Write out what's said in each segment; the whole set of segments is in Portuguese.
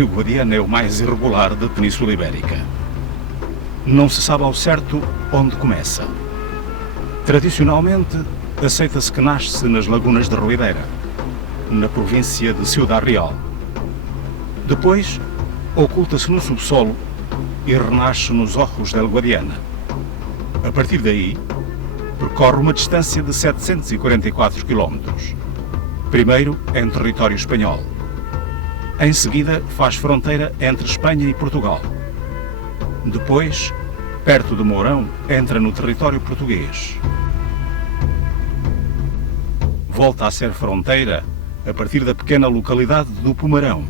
rio Guadiana é o mais irregular da Península Ibérica. Não se sabe ao certo onde começa. Tradicionalmente, aceita-se que nasce nas lagunas de Ruideira, na província de Ciudad Real. Depois, oculta-se no subsolo e renasce nos Ojos del Guadiana. A partir daí, percorre uma distância de 744 km. Primeiro em território espanhol. Em seguida, faz fronteira entre Espanha e Portugal. Depois, perto de Mourão, entra no território português. Volta a ser fronteira a partir da pequena localidade do Pomarão.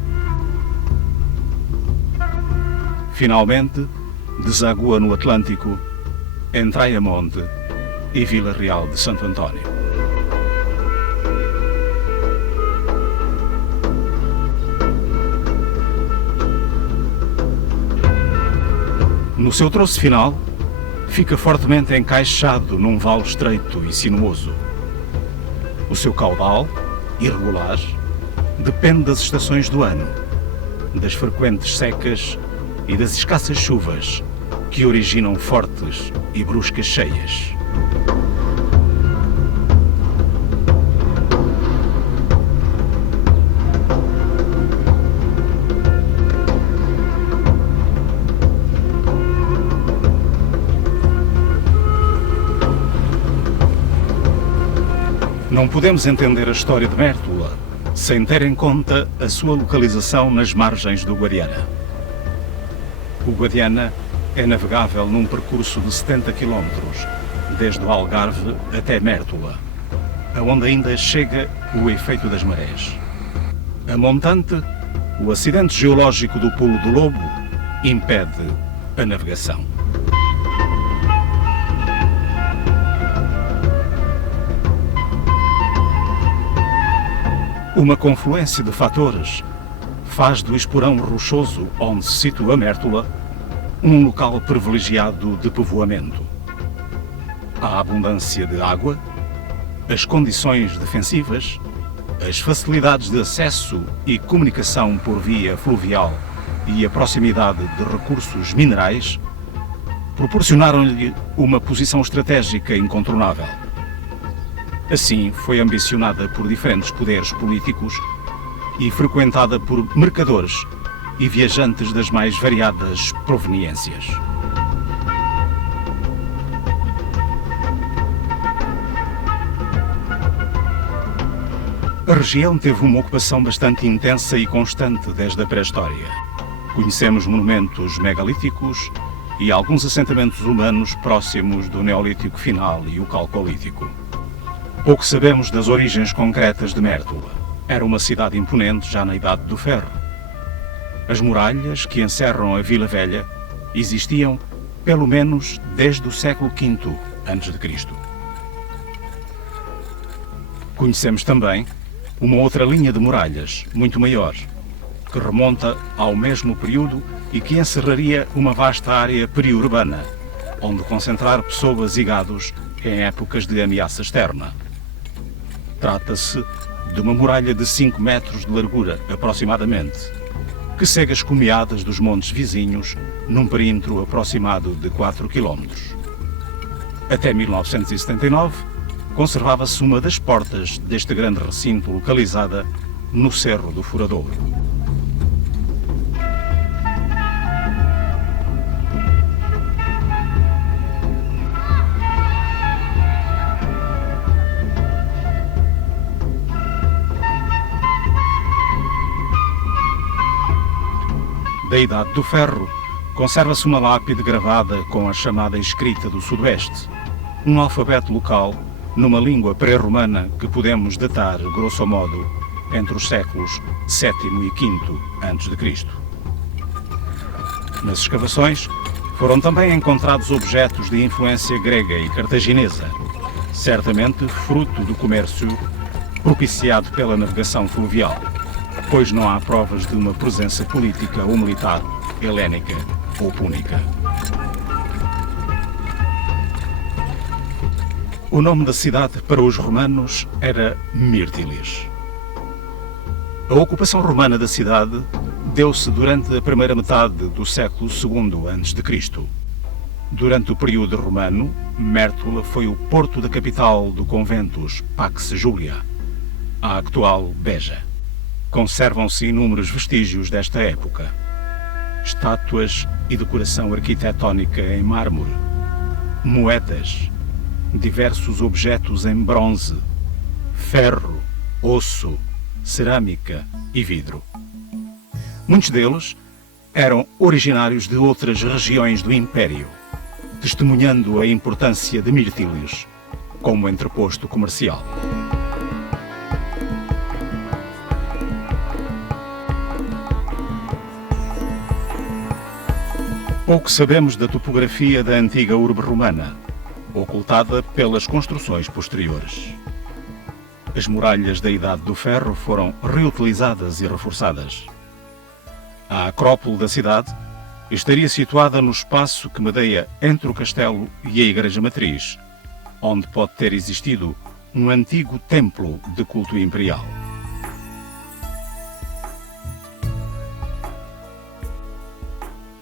Finalmente, desagua no Atlântico, entre Ayamonte e Vila Real de Santo António. No seu troço final, fica fortemente encaixado num vale estreito e sinuoso. O seu caudal, irregular, depende das estações do ano, das frequentes secas e das escassas chuvas que originam fortes e bruscas cheias. Não podemos entender a história de Mértola sem ter em conta a sua localização nas margens do Guadiana. O Guadiana é navegável num percurso de 70 km, desde o Algarve até Mértola, aonde ainda chega o efeito das marés. A montante, o acidente geológico do Pulo do Lobo, impede a navegação. Uma confluência de fatores faz do esporão rochoso onde se situa Mértola um local privilegiado de povoamento. A abundância de água, as condições defensivas, as facilidades de acesso e comunicação por via fluvial e a proximidade de recursos minerais proporcionaram-lhe uma posição estratégica incontornável. Assim, foi ambicionada por diferentes poderes políticos e frequentada por mercadores e viajantes das mais variadas proveniências. A região teve uma ocupação bastante intensa e constante desde a pré-história. Conhecemos monumentos megalíticos e alguns assentamentos humanos próximos do Neolítico Final e o Calcolítico. Pouco sabemos das origens concretas de Mértola. Era uma cidade imponente já na Idade do Ferro. As muralhas que encerram a Vila Velha existiam pelo menos desde o século V a.C. Conhecemos também uma outra linha de muralhas, muito maior, que remonta ao mesmo período e que encerraria uma vasta área periurbana, onde concentrar pessoas e gados em épocas de ameaça externa. Trata-se de uma muralha de 5 metros de largura, aproximadamente, que segue as cumeadas dos montes vizinhos num perímetro aproximado de 4 km. Até 1979, conservava-se uma das portas deste grande recinto localizada no Cerro do Furadouro. Da Idade do Ferro, conserva-se uma lápide gravada com a chamada escrita do Sudoeste, um alfabeto local numa língua pré-romana que podemos datar, grosso modo, entre os séculos VII e V a.C. Nas escavações foram também encontrados objetos de influência grega e cartaginesa, certamente fruto do comércio propiciado pela navegação fluvial, pois não há provas de uma presença política ou militar helénica ou púnica. O nome da cidade para os romanos era Myrtilis. A ocupação romana da cidade deu-se durante a primeira metade do século II a.C. Durante o período romano, Mértola foi o porto da capital do conventus Pax Julia, a atual Beja. Conservam-se inúmeros vestígios desta época: estátuas e decoração arquitetónica em mármore, moedas, diversos objetos em bronze, ferro, osso, cerâmica e vidro. Muitos deles eram originários de outras regiões do Império, testemunhando a importância de Myrtilis como entreposto comercial. Pouco sabemos da topografia da antiga urbe romana, ocultada pelas construções posteriores. As muralhas da Idade do Ferro foram reutilizadas e reforçadas. A acrópole da cidade estaria situada no espaço que medeia entre o castelo e a Igreja Matriz, onde pode ter existido um antigo templo de culto imperial.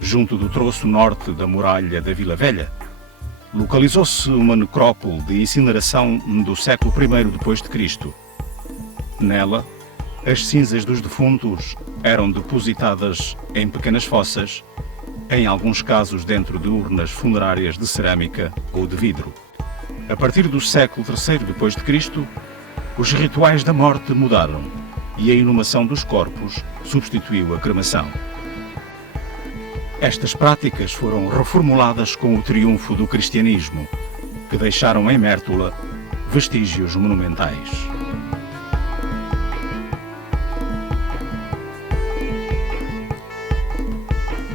Junto do troço norte da muralha da Vila Velha, localizou-se uma necrópole de incineração do século I d.C. Nela, as cinzas dos defuntos eram depositadas em pequenas fossas, em alguns casos dentro de urnas funerárias de cerâmica ou de vidro. A partir do século III d.C., os rituais da morte mudaram e a inumação dos corpos substituiu a cremação. Estas práticas foram reformuladas com o triunfo do cristianismo, que deixaram em Mértola vestígios monumentais.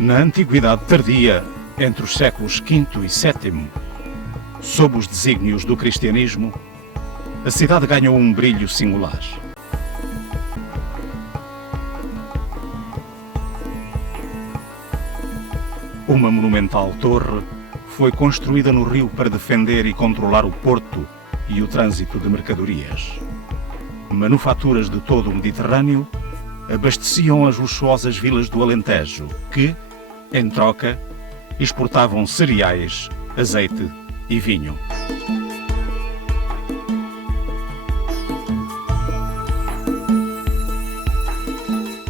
Na Antiguidade Tardia, entre os séculos V e VII, sob os desígnios do cristianismo, a cidade ganhou um brilho singular. Uma monumental torre foi construída no rio para defender e controlar o porto e o trânsito de mercadorias. Manufaturas de todo o Mediterrâneo abasteciam as luxuosas vilas do Alentejo, que, em troca, exportavam cereais, azeite e vinho.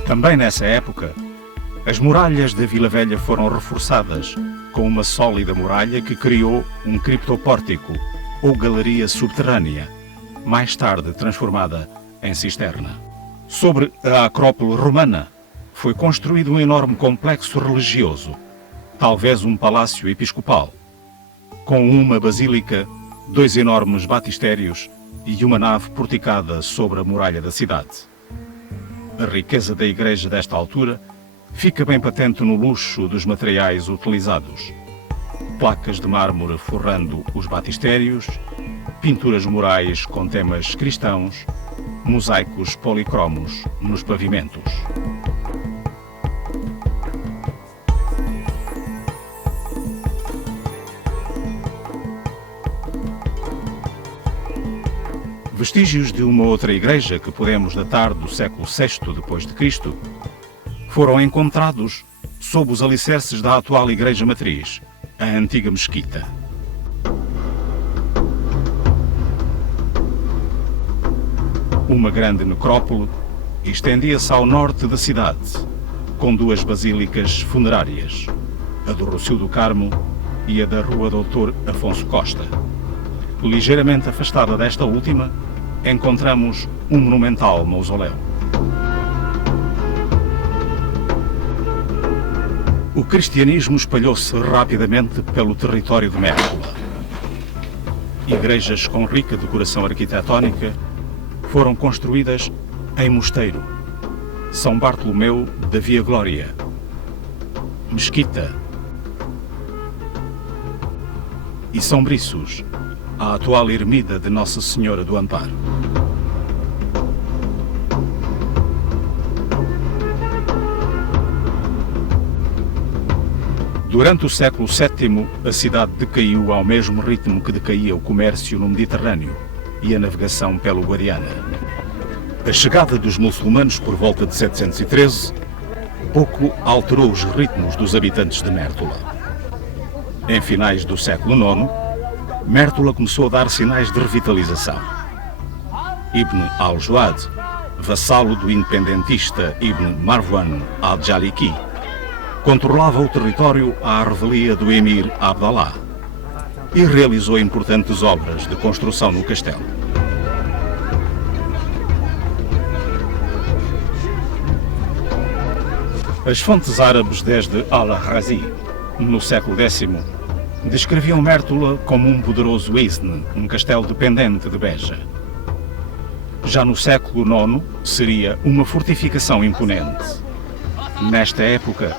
Também nessa época, as muralhas da Vila Velha foram reforçadas com uma sólida muralha que criou um criptopórtico ou galeria subterrânea, mais tarde transformada em cisterna. Sobre a Acrópole romana foi construído um enorme complexo religioso, talvez um palácio episcopal, com uma basílica, 2 enormes batistérios e uma nave porticada sobre a muralha da cidade. A riqueza da igreja desta altura fica bem patente no luxo dos materiais utilizados: placas de mármore forrando os batistérios, pinturas murais com temas cristãos, mosaicos policromos nos pavimentos. Vestígios de uma outra igreja que podemos datar do século VI d.C. foram encontrados sob os alicerces da atual Igreja Matriz, a antiga mesquita. Uma grande necrópole estendia-se ao norte da cidade, com 2 basílicas funerárias, a do Rossio do Carmo e a da Rua Doutor Afonso Costa. Ligeiramente afastada desta última, encontramos um monumental mausoléu. O cristianismo espalhou-se rapidamente pelo território de Mértola. Igrejas com rica decoração arquitetónica foram construídas em Mosteiro, São Bartolomeu da Via Glória, Mesquita e São Briços, a atual ermida de Nossa Senhora do Amparo. Durante o século VII, a cidade decaiu ao mesmo ritmo que decaía o comércio no Mediterrâneo e a navegação pelo Guadiana. A chegada dos muçulmanos por volta de 713 pouco alterou os ritmos dos habitantes de Mértola. Em finais do século IX, Mértola começou a dar sinais de revitalização. Ibn al-Jawad, vassalo do independentista Ibn Marwan al-Jaliki, controlava o território à revelia do emir Abdallah e realizou importantes obras de construção no castelo. As fontes árabes desde Al-Razi, no século X, descreviam Mértola como um poderoso Izn, um castelo dependente de Beja. Já no século IX, seria uma fortificação imponente. Nesta época,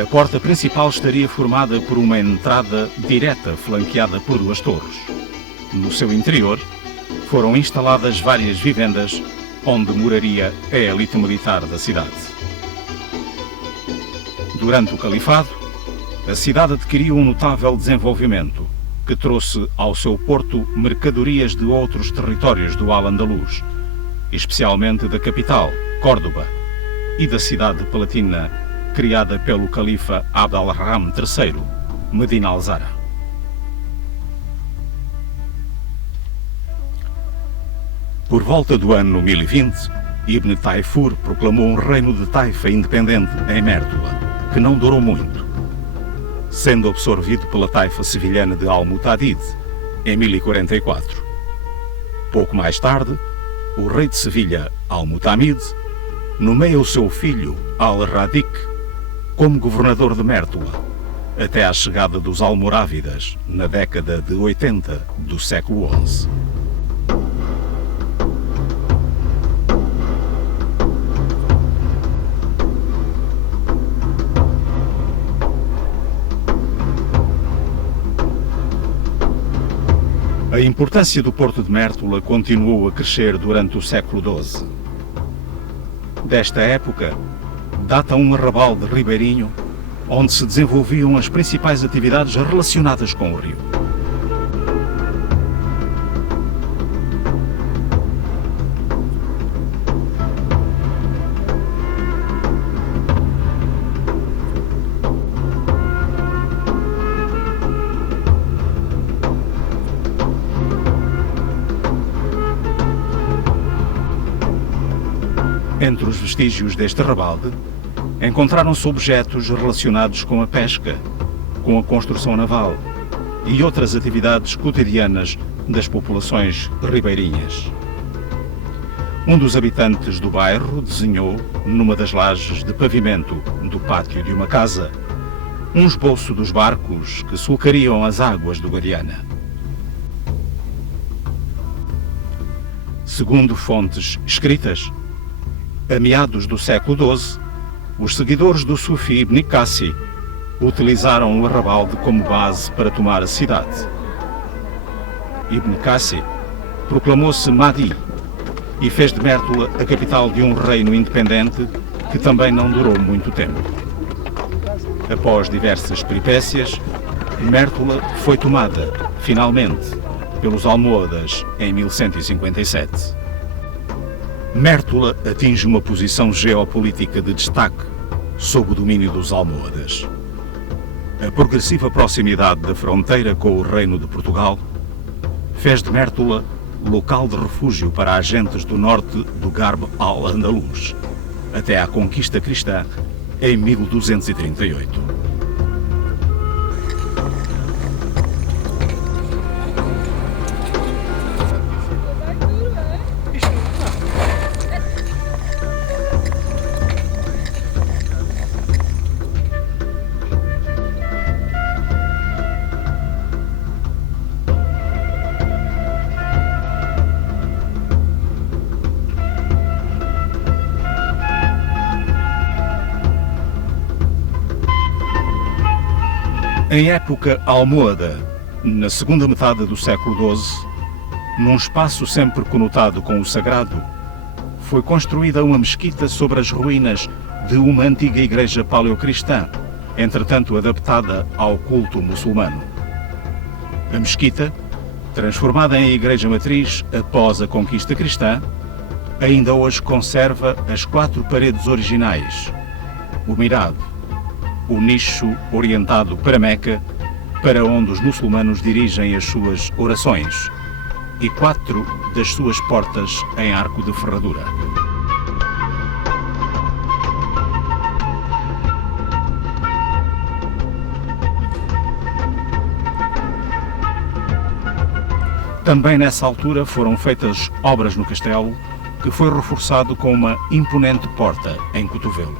a porta principal estaria formada por uma entrada direta flanqueada por duas torres. No seu interior, foram instaladas várias vivendas onde moraria a elite militar da cidade. Durante o califado, a cidade adquiriu um notável desenvolvimento, que trouxe ao seu porto mercadorias de outros territórios do Al-Andalus, especialmente da capital, Córdoba, e da cidade palatina criada pelo califa Abd al-Rahman III, Medina al-Zara. Por volta do ano 1020, Ibn Tayfur proclamou um reino de Taifa independente em Mértola, que não durou muito, sendo absorvido pela taifa sevilhana de Al-Mutadid em 1044. Pouco mais tarde, o rei de Sevilha, Al-Mutamid, nomeia o seu filho, Al-Radik, como governador de Mértola, até à chegada dos Almorávidas, na década de 80 do século XI. A importância do porto de Mértola continuou a crescer durante o século XII. Desta época, data um arrabal de Ribeirinho, onde se desenvolviam as principais atividades relacionadas com o rio. Entre os vestígios deste arrabalde, encontraram-se objetos relacionados com a pesca, com a construção naval e outras atividades cotidianas das populações ribeirinhas. Um dos habitantes do bairro desenhou, numa das lajes de pavimento do pátio de uma casa, um esboço dos barcos que sulcariam as águas do Guadiana. Segundo fontes escritas, a meados do século XII, os seguidores do Sufi Ibn Qasi utilizaram o arrabalde como base para tomar a cidade. Ibn Qasi proclamou-se Mahdi e fez de Mértola a capital de um reino independente que também não durou muito tempo. Após diversas peripécias, Mértola foi tomada, finalmente, pelos almohadas em 1157. Mértola atinge uma posição geopolítica de destaque sob o domínio dos almohadas. A progressiva proximidade da fronteira com o Reino de Portugal fez de Mértola local de refúgio para agentes do norte do Garb al-Andalus, até à conquista cristã em 1238. Em época almohada, na segunda metade do século XII, num espaço sempre conotado com o sagrado, foi construída uma mesquita sobre as ruínas de uma antiga igreja paleocristã, entretanto adaptada ao culto muçulmano. A mesquita, transformada em igreja matriz após a conquista cristã, ainda hoje conserva as 4 paredes originais, o Mirab, o nicho orientado para Meca, para onde os muçulmanos dirigem as suas orações, e 4 das suas portas em arco de ferradura. Também nessa altura foram feitas obras no castelo, que foi reforçado com uma imponente porta em cotovelo.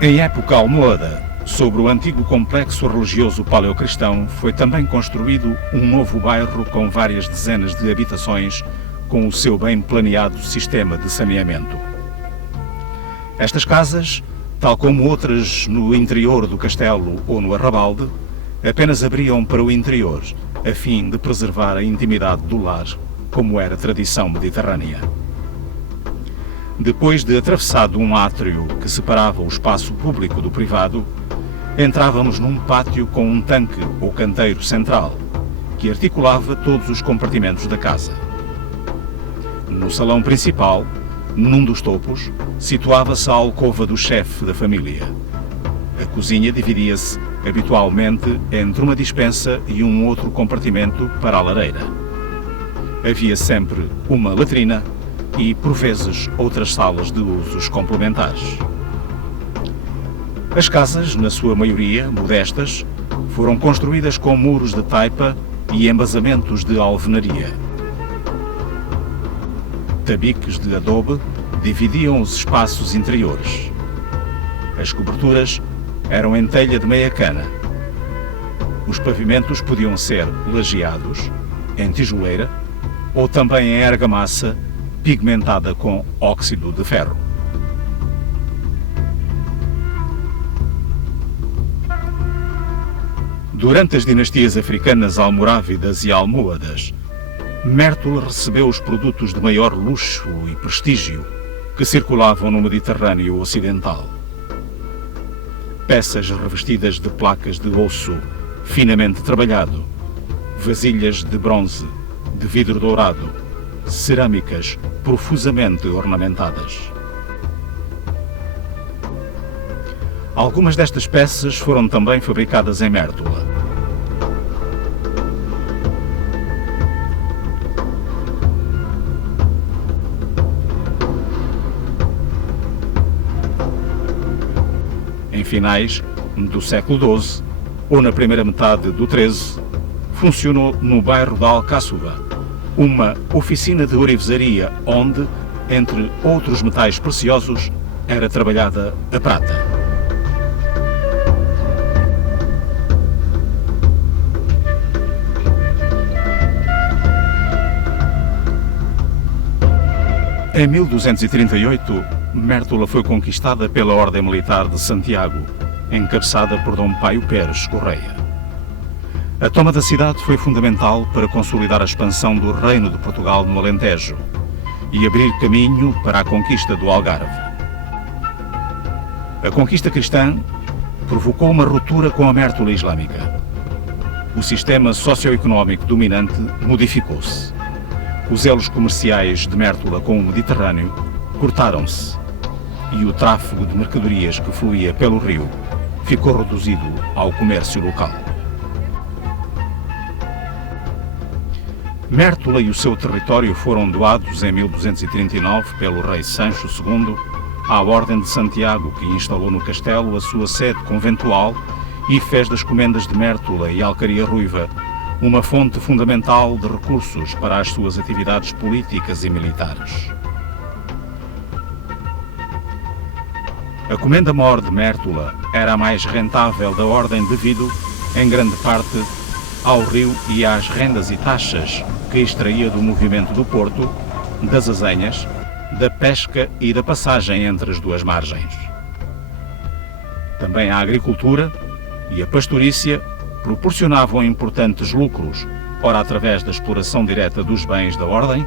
Em época almohada, sobre o antigo complexo religioso paleocristão, foi também construído um novo bairro com várias dezenas de habitações, com o seu bem planeado sistema de saneamento. Estas casas, tal como outras no interior do castelo ou no arrabalde, apenas abriam para o interior, a fim de preservar a intimidade do lar, como era tradição mediterrânea. Depois de atravessado um átrio que separava o espaço público do privado, entrávamos num pátio com um tanque ou canteiro central, que articulava todos os compartimentos da casa. No salão principal, num dos topos, situava-se a alcova do chefe da família. A cozinha dividia-se, habitualmente, entre uma dispensa e um outro compartimento para a lareira. Havia sempre uma latrina e, por vezes, outras salas de usos complementares. As casas, na sua maioria modestas, foram construídas com muros de taipa e embasamentos de alvenaria. Tabiques de adobe dividiam os espaços interiores. As coberturas eram em telha de meia cana. Os pavimentos podiam ser lajeados, em tijoleira, ou também em argamassa pigmentada com óxido de ferro. Durante as dinastias africanas almorávidas e almohadas, Mértola recebeu os produtos de maior luxo e prestígio que circulavam no Mediterrâneo Ocidental. Peças revestidas de placas de osso finamente trabalhado, vasilhas de bronze, de vidro dourado, cerâmicas profusamente ornamentadas. Algumas destas peças foram também fabricadas em Mértola. Em finais do século XII ou na primeira metade do XIII, funcionou no bairro da Alcáçova uma oficina de ourivesaria onde, entre outros metais preciosos, era trabalhada a prata. Em 1238, Mértola foi conquistada pela Ordem Militar de Santiago, encabeçada por Dom Paio Pérez Correia. A toma da cidade foi fundamental para consolidar a expansão do Reino de Portugal no Alentejo e abrir caminho para a conquista do Algarve. A conquista cristã provocou uma ruptura com a Mértola islâmica. O sistema socioeconómico dominante modificou-se. Os elos comerciais de Mértola com o Mediterrâneo cortaram-se e o tráfego de mercadorias que fluía pelo rio ficou reduzido ao comércio local. Mértola e o seu território foram doados em 1239 pelo rei Sancho II à Ordem de Santiago, que instalou no castelo a sua sede conventual e fez das comendas de Mértola e Alcaria Ruiva uma fonte fundamental de recursos para as suas atividades políticas e militares. A comenda-mor de Mértola era a mais rentável da ordem devido, em grande parte, ao rio e às rendas e taxas que extraía do movimento do porto, das azenhas, da pesca e da passagem entre as duas margens. Também a agricultura e a pastorícia proporcionavam importantes lucros, ora através da exploração direta dos bens da ordem,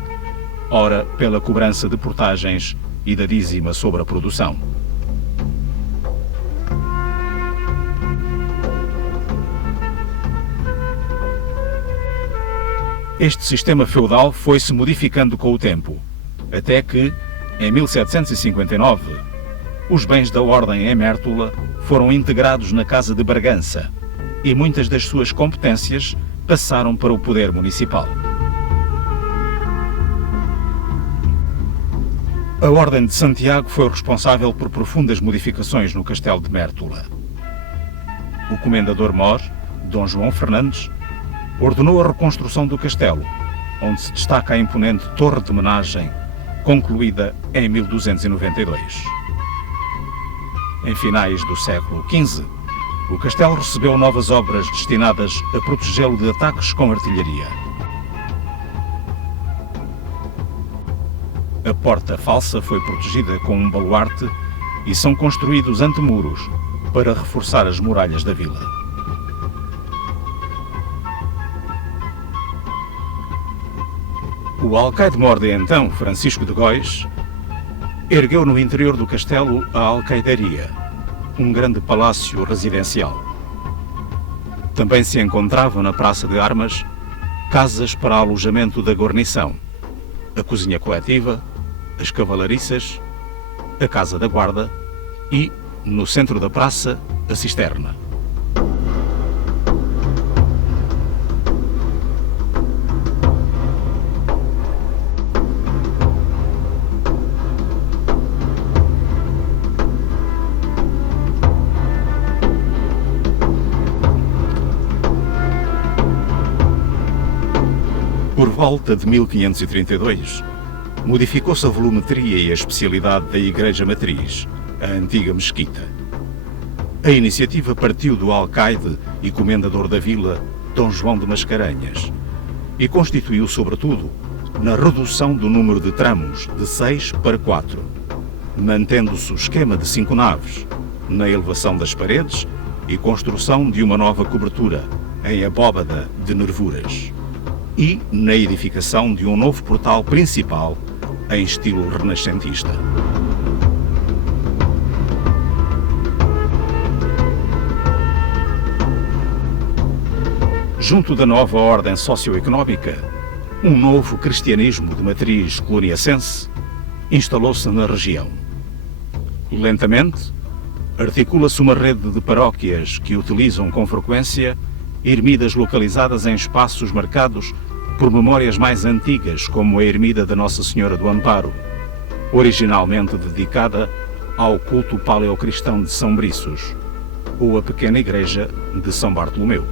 ora pela cobrança de portagens e da dízima sobre a produção. Este sistema feudal foi-se modificando com o tempo, até que, em 1759, os bens da Ordem em Mértola foram integrados na Casa de Bragança e muitas das suas competências passaram para o poder municipal. A Ordem de Santiago foi responsável por profundas modificações no Castelo de Mértola. O comendador-mor, Dom João Fernandes, ordenou a reconstrução do castelo, onde se destaca a imponente torre de homenagem, concluída em 1292. Em finais do século XV, o castelo recebeu novas obras destinadas a protegê-lo de ataques com artilharia. A porta falsa foi protegida com um baluarte e são construídos antemuros para reforçar as muralhas da vila. O alcaide-mor de então, Francisco de Góis, ergueu no interior do castelo a alcaidaria, um grande palácio residencial. Também se encontravam na Praça de Armas casas para alojamento da guarnição, a cozinha coletiva, as cavalariças, a casa da guarda e, no centro da praça, a cisterna. Por volta de 1532, modificou-se a volumetria e a especialidade da Igreja Matriz, a antiga mesquita. A iniciativa partiu do alcaide e comendador da vila, Dom João de Mascarenhas, e constituiu, sobretudo, na redução do número de tramos de 6 para 4, mantendo-se o esquema de 5 naves, na elevação das paredes e construção de uma nova cobertura, em abóbada de nervuras, e na edificação de um novo portal principal em estilo renascentista. Junto da nova ordem socioeconómica, um novo cristianismo de matriz coloniacense instalou-se na região. Lentamente, articula-se uma rede de paróquias que utilizam com frequência ermidas localizadas em espaços marcados por memórias mais antigas, como a ermida da Nossa Senhora do Amparo, originalmente dedicada ao culto paleocristão de São Briços, ou a pequena igreja de São Bartolomeu.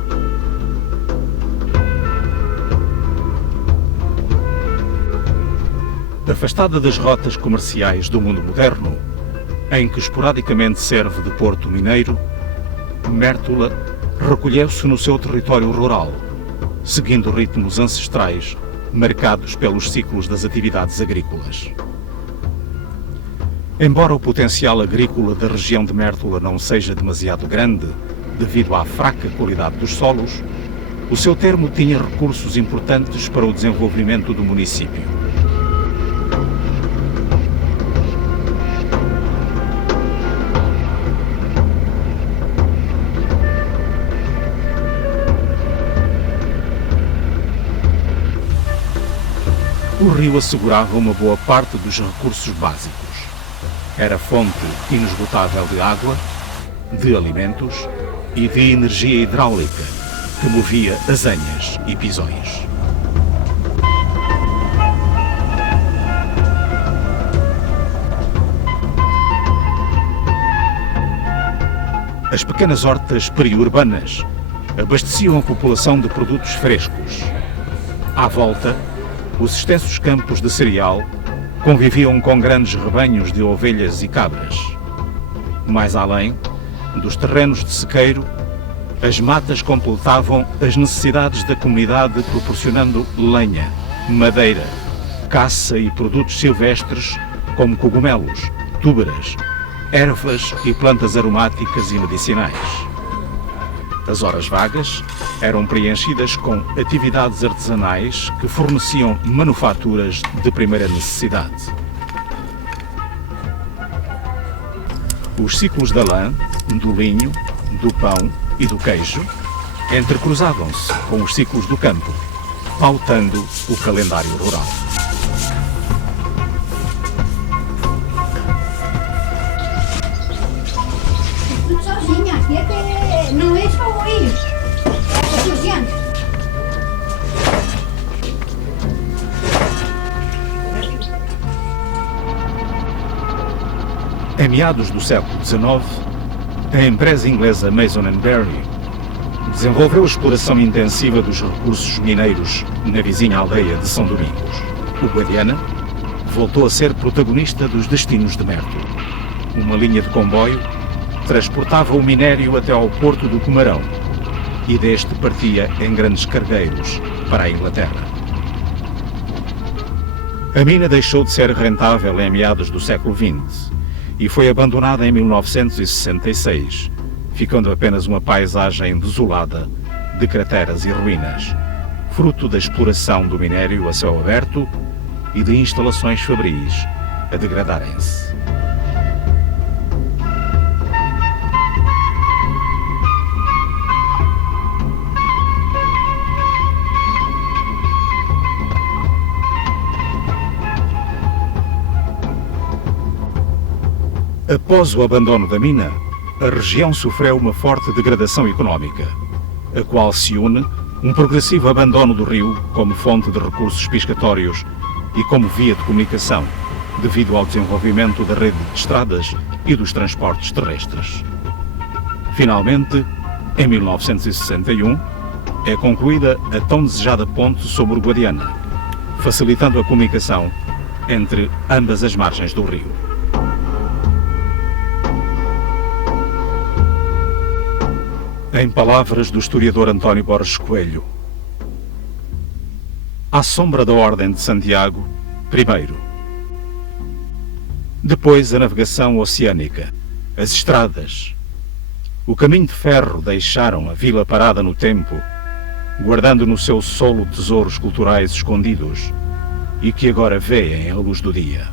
Afastada das rotas comerciais do mundo moderno, em que esporadicamente serve de porto mineiro, Mértola recolheu-se no seu território rural, seguindo ritmos ancestrais marcados pelos ciclos das atividades agrícolas. Embora o potencial agrícola da região de Mértola não seja demasiado grande, devido à fraca qualidade dos solos, o seu termo tinha recursos importantes para o desenvolvimento do município. O rio assegurava uma boa parte dos recursos básicos. Era fonte inesgotável de água, de alimentos e de energia hidráulica, que movia azanhas e pisóis. As pequenas hortas periurbanas abasteciam a população de produtos frescos. À volta, os extensos campos de cereal conviviam com grandes rebanhos de ovelhas e cabras. Mais além, dos terrenos de sequeiro, as matas completavam as necessidades da comunidade, proporcionando lenha, madeira, caça e produtos silvestres como cogumelos, túbaras, ervas e plantas aromáticas e medicinais. As horas vagas eram preenchidas com atividades artesanais que forneciam manufaturas de primeira necessidade. Os ciclos da lã, do linho, do pão e do queijo entrecruzavam-se com os ciclos do campo, pautando o calendário rural. Tudo sozinha, aqui até não é só ir, é sozinha. Em meados do século XIX, a empresa inglesa Mason & Berry desenvolveu a exploração intensiva dos recursos mineiros na vizinha aldeia de São Domingos. O Guadiana voltou a ser protagonista dos destinos de Mértola. Uma linha de comboio transportava o minério até ao porto do Comarão e deste partia em grandes cargueiros para a Inglaterra. A mina deixou de ser rentável em meados do século XX e foi abandonada em 1966, ficando apenas uma paisagem desolada de crateras e ruínas, fruto da exploração do minério a céu aberto e de instalações fabris a degradarem-se. Após o abandono da mina, a região sofreu uma forte degradação económica, a qual se une um progressivo abandono do rio como fonte de recursos piscatórios e como via de comunicação, devido ao desenvolvimento da rede de estradas e dos transportes terrestres. Finalmente, em 1961, é concluída a tão desejada ponte sobre o Guadiana, facilitando a comunicação entre ambas as margens do rio. Em palavras do historiador António Borges Coelho, à sombra da Ordem de Santiago, primeiro. Depois a navegação oceânica, as estradas. O caminho de ferro deixaram a vila parada no tempo, guardando no seu solo tesouros culturais escondidos e que agora vêem a luz do dia.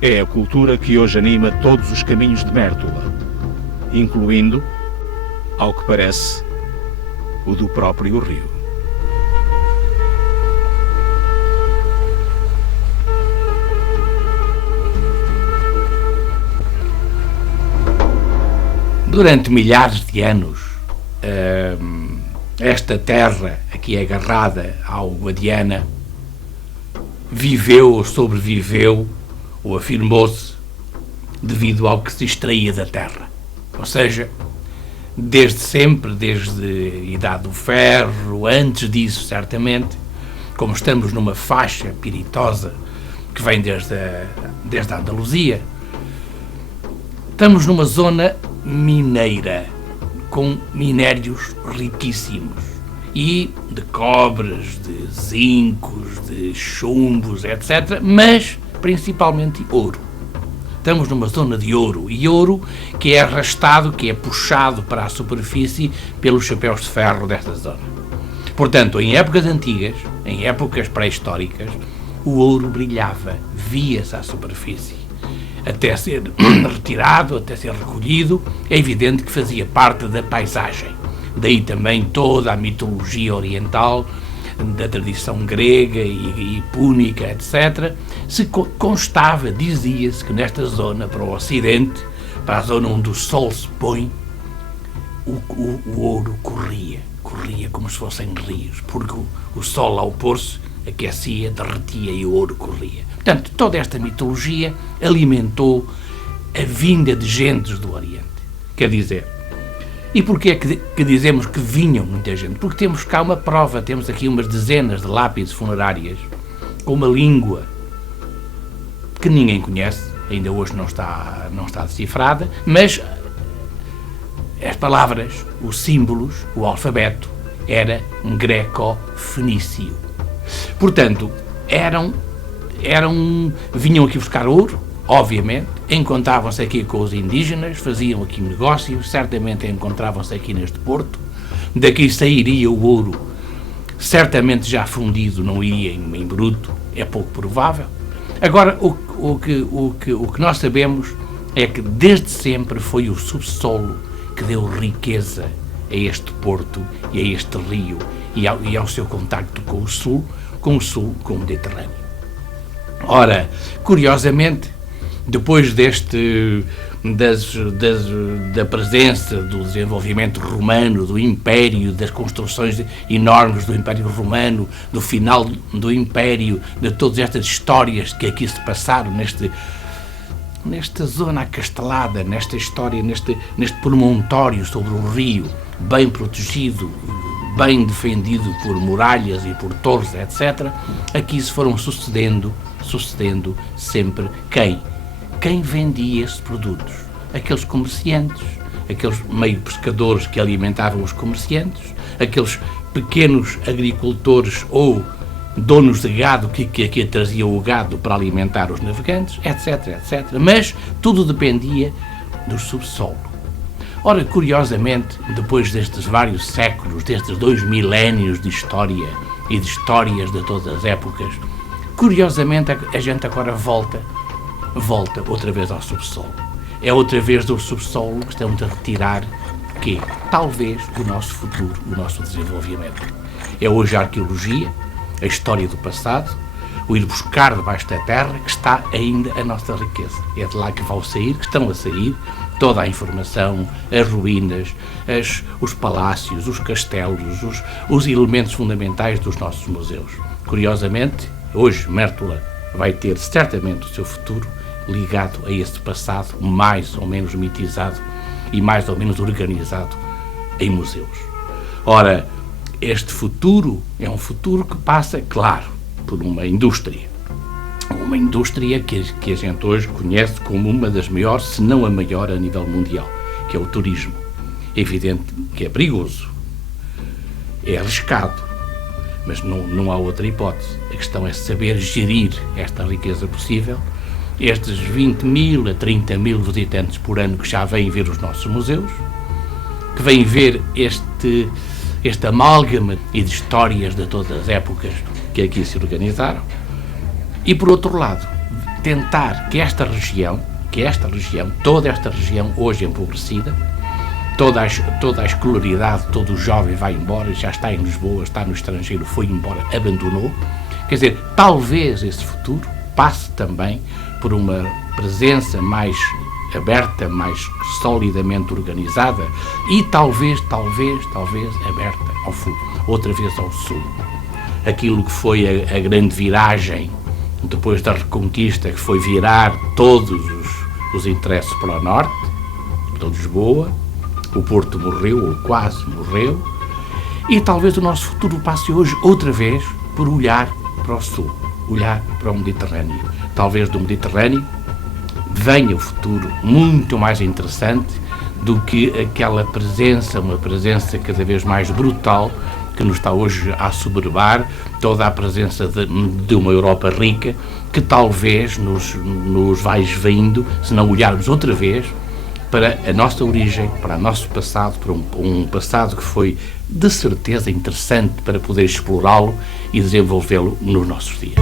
É a cultura que hoje anima todos os caminhos de Mértola, incluindo, ao que parece, o do próprio rio. Durante milhares de anos, esta terra aqui agarrada ao Guadiana viveu ou sobreviveu ou afirmou-se devido ao que se extraía da terra. Ou seja, desde sempre, desde a Idade do Ferro, antes disso, certamente, como estamos numa faixa piritosa que vem desde a Andaluzia, estamos numa zona mineira, com minérios riquíssimos, e de cobres, de zincos, de chumbos, etc., mas principalmente ouro. Estamos numa zona de ouro, e ouro que é arrastado, que é puxado para a superfície pelos chapéus de ferro desta zona. Portanto, em épocas antigas, em épocas pré-históricas, o ouro brilhava, via-se à superfície. Até ser retirado, até ser recolhido, é evidente que fazia parte da paisagem. Daí também toda a mitologia oriental, da tradição grega e púnica, etc., se constava, dizia-se que nesta zona, para o ocidente, para a zona onde o sol se põe, o ouro corria como se fossem rios, porque o sol ao pôr-se aquecia, derretia e o ouro corria. Portanto, toda esta mitologia alimentou a vinda de gentes do Oriente. Quer dizer, e porquê é que dizemos que vinham muita gente? Porque temos cá uma prova, temos aqui umas dezenas de lápides funerárias com uma língua que ninguém conhece, ainda hoje não está decifrada, mas as palavras, os símbolos, o alfabeto, era um greco-fenício. Portanto, vinham aqui buscar ouro, obviamente, encontravam-se aqui com os indígenas, faziam aqui negócios, certamente encontravam-se aqui neste porto, daqui sairia o ouro, certamente já fundido, não iria em bruto, é pouco provável. Agora, o que nós sabemos é que desde sempre foi o subsolo que deu riqueza a este porto e a este rio e ao seu contacto com o Sul, com o Mediterrâneo. Ora, curiosamente, depois da presença do desenvolvimento romano, do Império, das construções enormes do Império Romano, do final do Império, de todas estas histórias que aqui se passaram nesta zona acastelada, nesta história, neste promontório sobre o rio, bem protegido, bem defendido por muralhas e por torres, etc., aqui se foram sucedendo sempre quem vendia esses produtos? Aqueles comerciantes, aqueles meio pescadores que alimentavam os comerciantes, aqueles pequenos agricultores ou donos de gado que aqui traziam o gado para alimentar os navegantes, etc, etc. Mas tudo dependia do subsolo. Ora, curiosamente, depois destes vários séculos, destes 2 milénios de história e de histórias de todas as épocas, curiosamente a gente agora volta outra vez ao subsolo. É outra vez do subsolo que estamos a retirar o quê? Talvez o nosso futuro, o nosso desenvolvimento. É hoje a arqueologia, a história do passado, o ir buscar debaixo da terra que está ainda a nossa riqueza. É de lá que estão a sair toda a informação, as ruínas, os palácios, os castelos, os elementos fundamentais dos nossos museus. Curiosamente, hoje Mértola vai ter certamente o seu futuro ligado a esse passado mais ou menos mitizado e mais ou menos organizado em museus. Ora, este futuro é um futuro que passa, claro, por uma indústria que a gente hoje conhece como uma das maiores, se não a maior a nível mundial, que é o turismo. É evidente que é perigoso, é arriscado, mas não há outra hipótese. A questão é saber gerir esta riqueza possível, estes 20.000 a 30.000 visitantes por ano que já vêm ver os nossos museus, que vêm ver este amálgama e de histórias de todas as épocas que aqui se organizaram, e por outro lado, tentar que esta região, toda esta região hoje empobrecida, toda a escolaridade, todo o jovem vai embora, já está em Lisboa, está no estrangeiro, foi embora, abandonou. Quer dizer, talvez esse futuro passe também por uma presença mais aberta, mais solidamente organizada e talvez aberta ao sul, outra vez ao sul. Aquilo que foi a grande viragem depois da Reconquista, que foi virar todos os interesses para o norte, para Lisboa, o Porto morreu, ou quase morreu, e talvez o nosso futuro passe hoje outra vez por olhar para o sul, olhar para o Mediterrâneo. Talvez do Mediterrâneo venha o futuro muito mais interessante do que aquela presença, uma presença cada vez mais brutal que nos está hoje a assoberbar, toda a presença de uma Europa rica que talvez nos vai esvaindo se não olharmos outra vez para a nossa origem, para o nosso passado, para um passado que foi de certeza interessante para poder explorá-lo e desenvolvê-lo nos nossos dias.